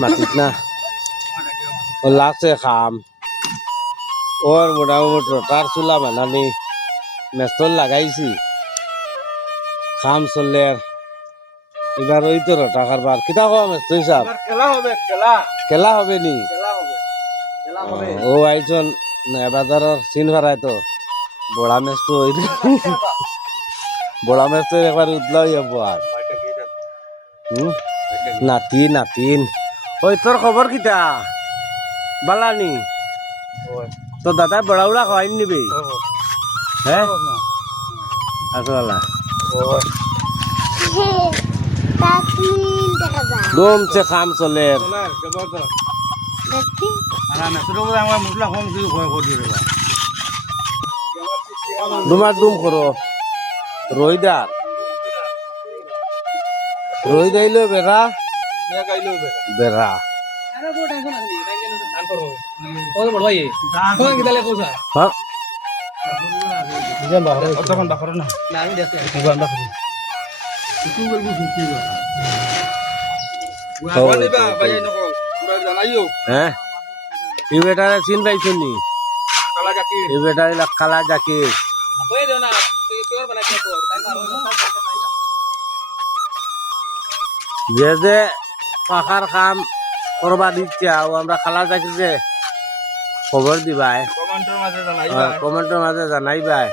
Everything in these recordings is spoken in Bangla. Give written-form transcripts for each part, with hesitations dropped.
মাটিত না ও লাগছে খাম ওর মোটামুটি রোটার চুলা বানানি মেস্তর লাগাইছি খাম চললে আর এবার ওই তো রোটা কারবার কিতা কম মেস্ত হিসাব খেলা হবে নি ও আইজন বাজারের চিন ভাড়ায় তো বড়া মেস তো ওই বড়া মেস তো একবার উতলাই যাবো আর নাতিন ওই তোর খবর কিতা বালানি তো দাদা বড়া উড়া খাওয়াই নিবি হ্যাঁ আসলা দমছে খাম চলে তোমার দুম করো রইদার রই দাইলো বেড়া বেড়া হ্যাঁ এই বেটারে চিন পাইছো নি এই বেটারে কালা জাকির যে যে পাখার কাম করবা দিচ্ছে আমরা খালা যাচ্ছি যে খবর দিবাই কমেন্টের মাঝে জানাইবাই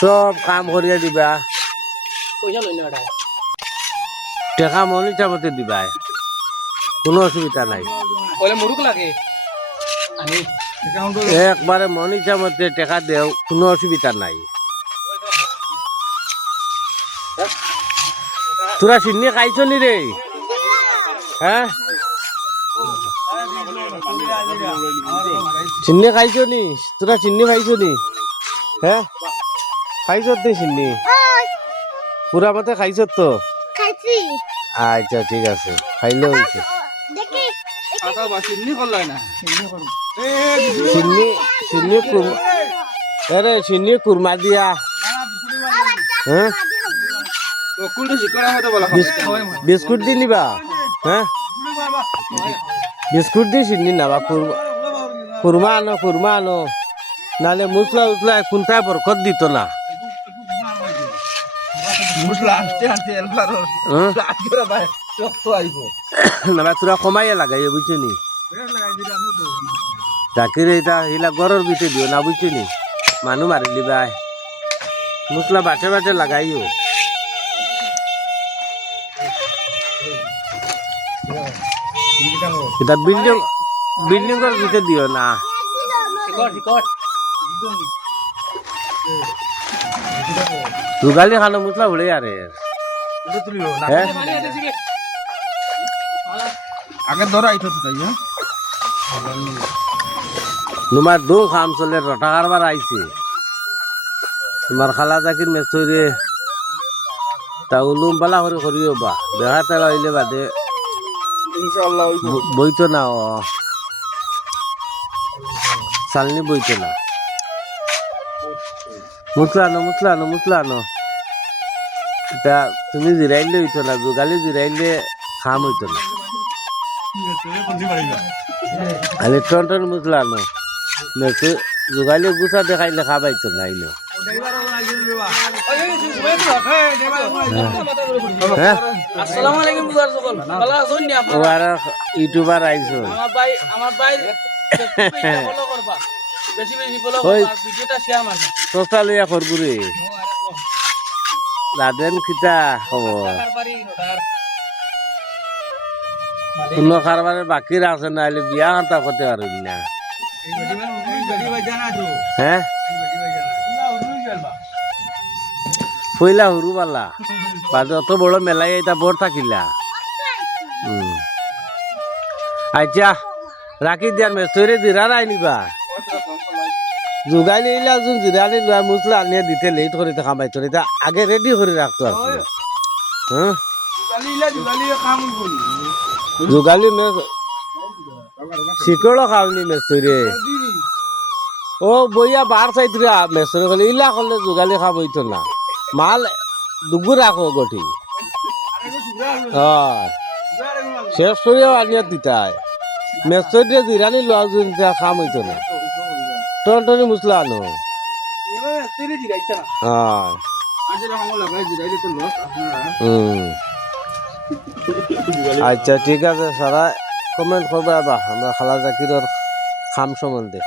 সব কাম করিয়া দিবা টেকা মন ইচ্ছা মতে দিবাই কোনো অসুবিধা নাই একবারে মন ইচ্ছা মতে টেকা দেও কোনো অসুবিধা নাই তোরা চিন্নি খাইছ নি রে হ্যাঁ চিন্নি খাইছ নি তোরা চিন্নি খাইছ নি হ্যাঁ খাইছ নি চিন্নি পুরা মতে খাইছ তো আচ্ছা ঠিক আছে খাইলে হয়েছে চিন্নি কুরমা দিয়া হ্যাঁ বিস্কুট দি নিবা হ্যাঁ বিস্কুট দি চিনি নাবা কুরমা আনো নালে মুসলা উসলা কোনটায় বরকত দিত না নাবা তোরা কমাইয়া লাগাই বুঝছো নি জাকির এটা হিলা গরর ভিতরে দিও না বুঝছো নি মানুষ মারি লিবাই মুসলা বাটে বাটে লাগাইও এটা বিল্ডিং এর ভিতরে দিও না দুগালি খানো মুসলা উড়ে আরে আগে ধরা আইতো তো তাই তোমার দু খাম চলে রটা কারবার আইছে তোমার খালা জাকির মেস্তরে তা উলুম পালা করে করিও বা দেখা তেলা হইলে বাদে বইতো না চালনি বইতো না মুসলা আনো এটা তুমি জিরাইলে হইতো না যোগালি জিরাইলে খাম হইতো না খালি টন মুসলা আনো মেসে যোগালি গুছা দেখাইলে খাবাইতো না আইনো ইউটিউবার আইছো সস্তা লইয়া খরগুরে রাধেন খিতা খবর কোনো কারবারে বাকি আছে না হলে বিয়া কান্তা করতে পারবি না হ্যাঁ পইলা সরু পালা বাদে অত বড় মেলাই এটা বৰ থাকিলা আচ্ছা রাখি দিয়ার মেস্তরে জিরা রাই নিবা যোগাই নিলা যোন জিরানি লোৱা মুসলা আনিয়ে দিতে লেট করে খামাই তোর এটা আগে রেডি করে রাখতো আর হ্যাঁ যোগালি মে শিকড় খাওনি মেস্তরে ও বইয়া বার চাইতে মেস্তরে কলে ইলা করলে যোগালি খাম হইতো না মাল দুগুর রাখো গঠি শেষ করিয়াও আনিয়া দিতাই মেসর দিয়ে জিরানি লোয়া যদি খাম হইতো না টনটনি মুসলা আনো হ্যাঁ আচ্ছা ঠিক আছে সারা কমেন্ট করবে আবার আমরা খালা জাকিরের খাম সম্বন্ধে